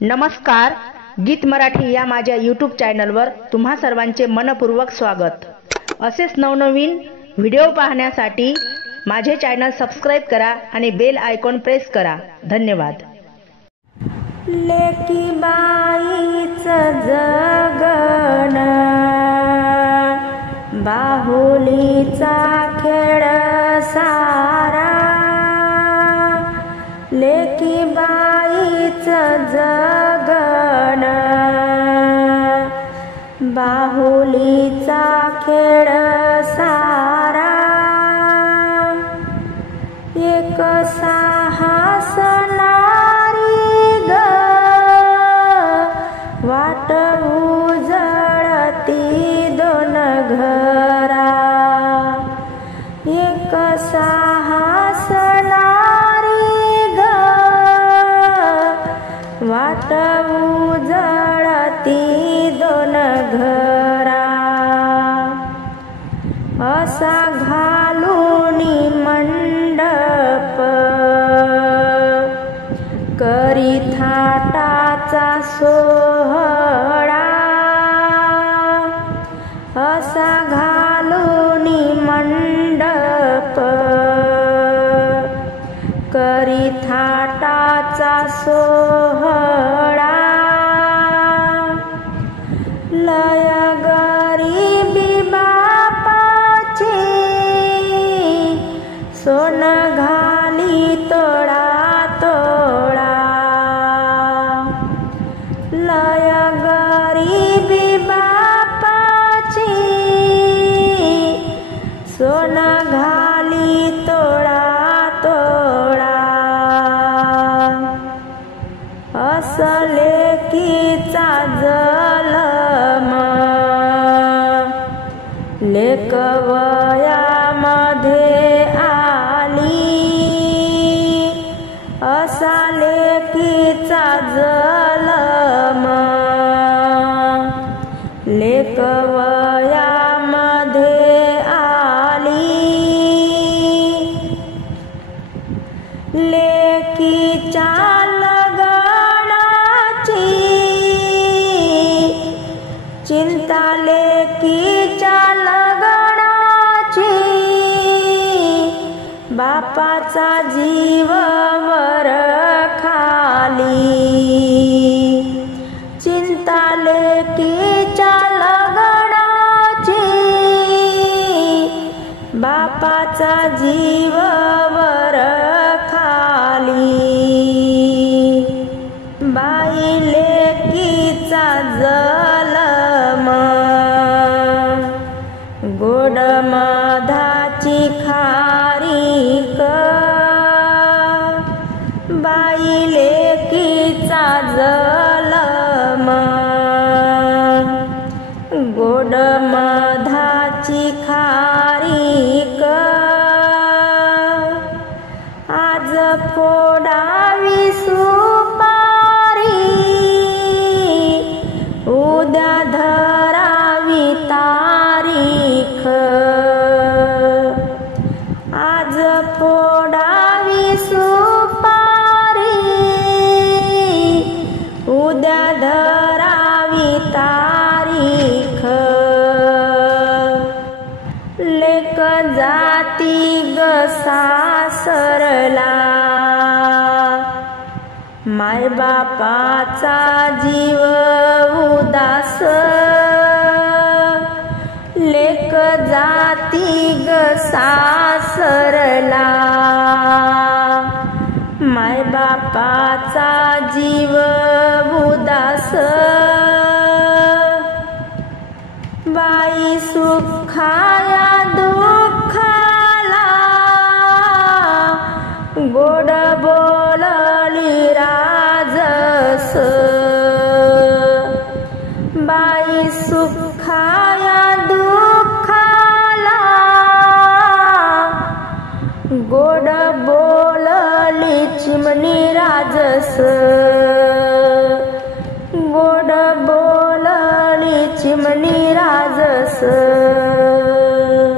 नमस्कार, गीत मराठी या माझ्या यूट्यूब चॅनलवर तुम्हा सर्वांचे मनपूर्वक स्वागत। असेच नवनवीन व्हिडिओ पाहण्यासाठी माझे चॅनल सबस्क्राइब करा आणि बेल आयकॉन प्रेस करा। धन्यवाद। लेकी बाईचं जगण बाहुलीचा खेळ सारा, लेकी बाईचं जगण बाहुलीचा खेळ सारा, एक साहस नारी ग वाट उजळती दोन घरा, एक साहस नारी ग वाट उजळती दोन घरा, असा घालूनी मंडप करी थाटाचा सोहळा, असा घालूनी मंडप करी थाटाचा सोहळा, लय गरीबी बापाची सोन घाली तोळा तोळा, लय गरीबी बापाची सोन घाली तोळा तोळा, असं लेकीचा जलम लेक वयामध्ये आली, असा लेकीचा जलम लेक वयामध्ये आली, लेकीच्या लगनाची चिंता, लेकीच्या लगनाची बापाचा जीव वर खाली, चिंता लेकीच्या लगनाची बापाचा जीव वर खाली, बाई लेकीचा जलम गोड मधाची खारीक, बाई लेकीचा जलम गोड मधाची खारीक, आज फोडावी सुपारी उद्या धरावी तारीख, आज फोडावी सुपारी उद्या धरावी तारीख, लेक जाती ग सासरला माय बापाचा जीव उदास, लेक जाती ग सासरला माय बापाचा जीव उदास, बाई सुखाया दुःखाला गोड बोलली राजस, बाई सुखाया दुःखाला गोड बोलली चिमणी राजस, गोड बोलली चिमणी राजस।